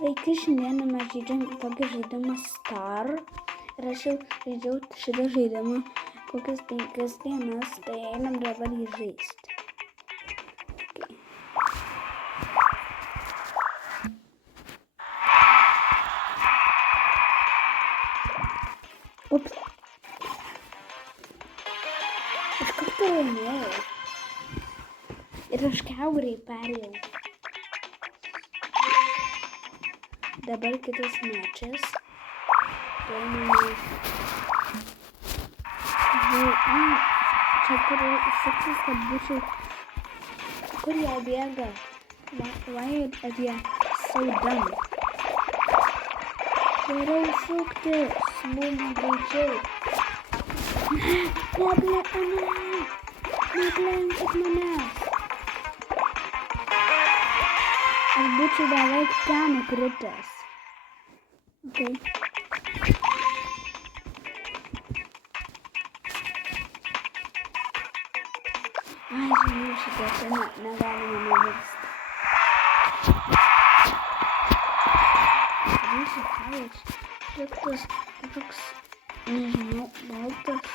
Sveiki, šiandien mes žaidžiam tokį žaidimą Star. Ir aš jau žaidžiau šitą žaidimą kokias 5 dienas, tai einam dabar jį žaisti. Ups. Aš kartu laimėjau. Ir aš kiaurai perėjau. Dabar kitas mečas. Čia kur suktis, kad būčiau. Kur jie bėga? Why are they so dumb? Geriau suktis. Būna greičiau. Neblenkit manęs. Aš būčiau beveik ten nukritęs. Okay. Ai, žinau, šitą čia negalima nuvirsti. Ryšiu kalas, piktas, toks, nežinau, baltas.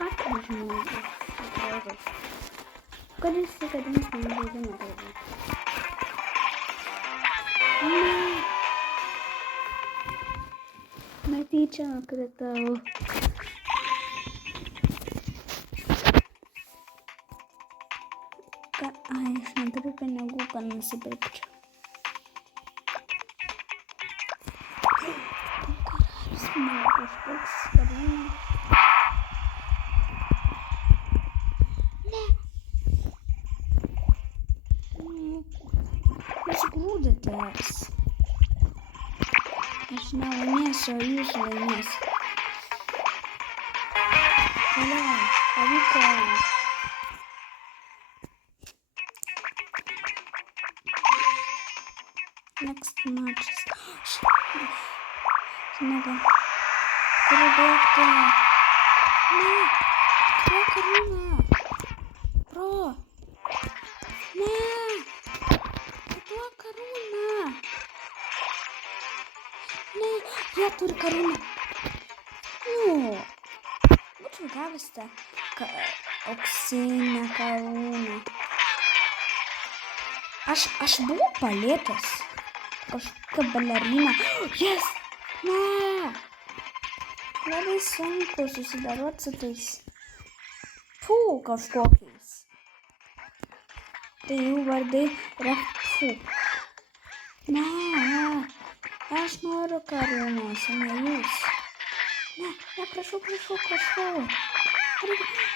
Ką tu žinau, atrodo? Kodėl įsikabins mano žaidimą galbūt? Netyčia nukritau. Ai, aš neturiu pinigų, kad nusipirkčiau. Karalius man kažkoks karūna. Jūs grūdatės. Aš nelaimėsiu, o jūs laimėsiu. Toliau, pavyko. Next matches. Žinau, turiu bėgti. Ne, pro karūną. Pro. Ne. Karūna. Ne, jie turi karūną. Būčiau gavęs tą auksinę karūną. Aš buvau palėtęs. Kažkokia balerina. Yes! Ne! Labai sunku susidaroti su tais kažkokiais. Tai jų vardai yra Ne, aš noriu karūnos, o ne jūs. Ne, prašau.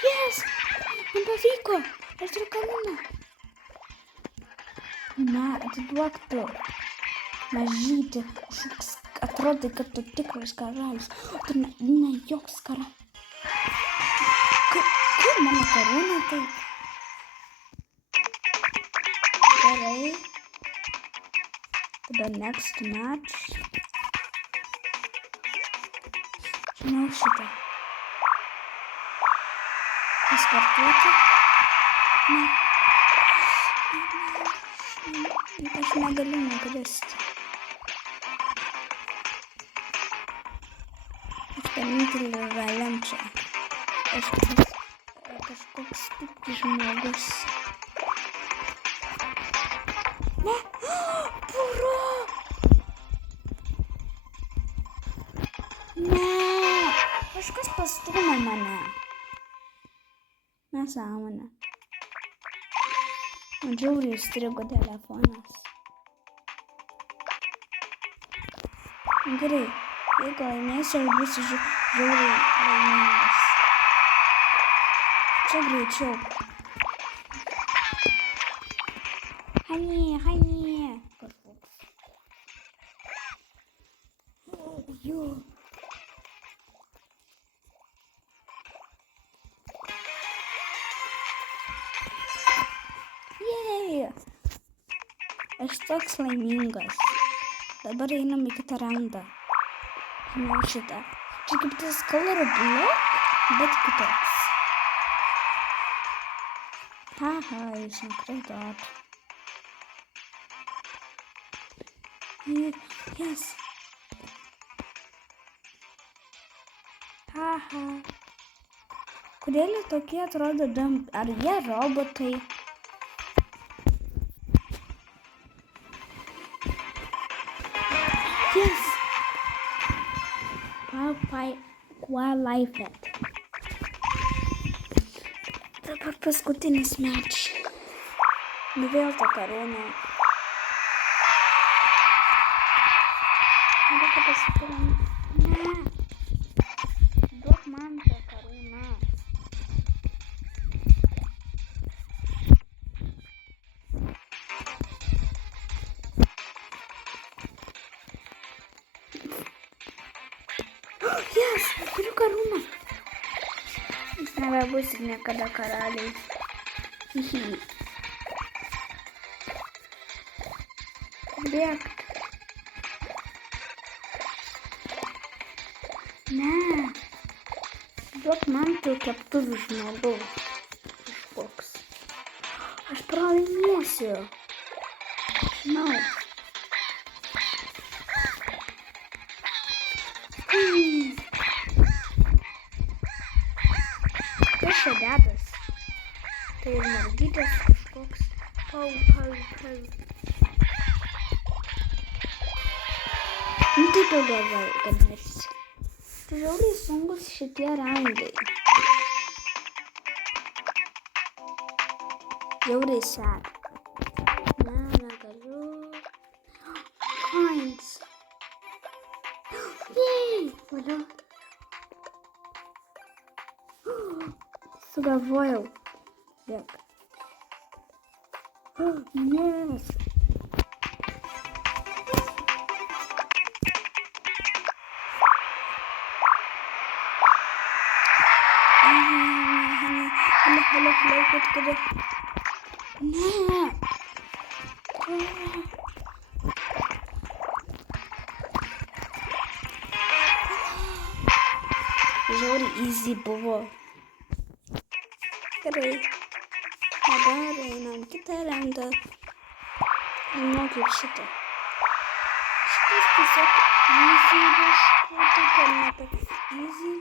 Yes! Man pavyko! Aš turiu karūną. Ne, atiduok tu. Mažyti, kažkoks atrodai, kad tu tikras karalius. O tu ne joks karalius. Kaip mano karūna tai? Gerai. The next match. Žinau šitą. Paspartuoti. Ne. Aš negaliu nugristi. Aš vienintelį realiam čia. Aš kažkoks tik žmogus. Ne. Puro! Ne! Kažkas pastūmė mane. Nesąmonė. Man žiauriai įstrigo telefonas. Gerai, jeigu laimėsiu, aš būsiu žiauriai laimingas. Čia greičiau. Hani. Kažkoks. Jo. Jei. Aš toks laimingas. Dabar einam į kitą raundą. Žinau šitą. Čia kaip tas Color Block, bet kitoks. Haha, jis nokritāt. Yes. Haha. Kodėl jie tokie atrodo ar jie robotai? Yes. Qualified. Dabar paskutinis match. Nu vėl ta karūna. Reikia pasipirti. Ne. Duok man tą karūną. Yes, turiu karūną. Jis nebebus ir niekada karaliais. Bėgt. Ne. Duok man tų keptuvių žmogau. Kažkoks. Aš pralaimėsiu. Žinau. Kas čia dedas? Tai ir mergytės kažkoks. Pau. Nu taip jau galvoju, kad mirsiu. Tai žiauriai sunkus šitie raundai. Žiauriai sad. Ne, negaliu. Coins. Yay! Valiu. Sugalvojau. Dėk. Yes. Hello, good. Ne. Žiauriai easy buvo. Gerai. Dabar einam kitą raundą. Žinau kaip šitą. Šitas tiesiog easy biškutį, kad ne taip easy.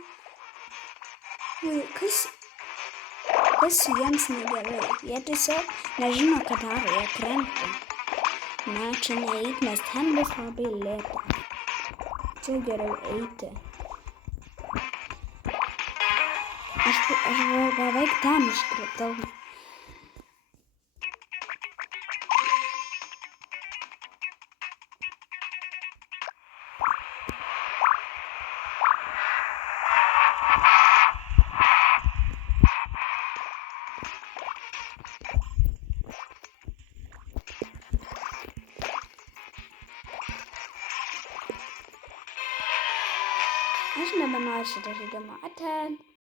Kas jiems negerai? Jie tiesiog nežino, ką daro, jie krenta. Ne, čia neeit, nes ten bus labai lėta. Čia geriau eiti. Aš beveik ten iškritau. Aš nebenoriu šitą žaidimą. Ate.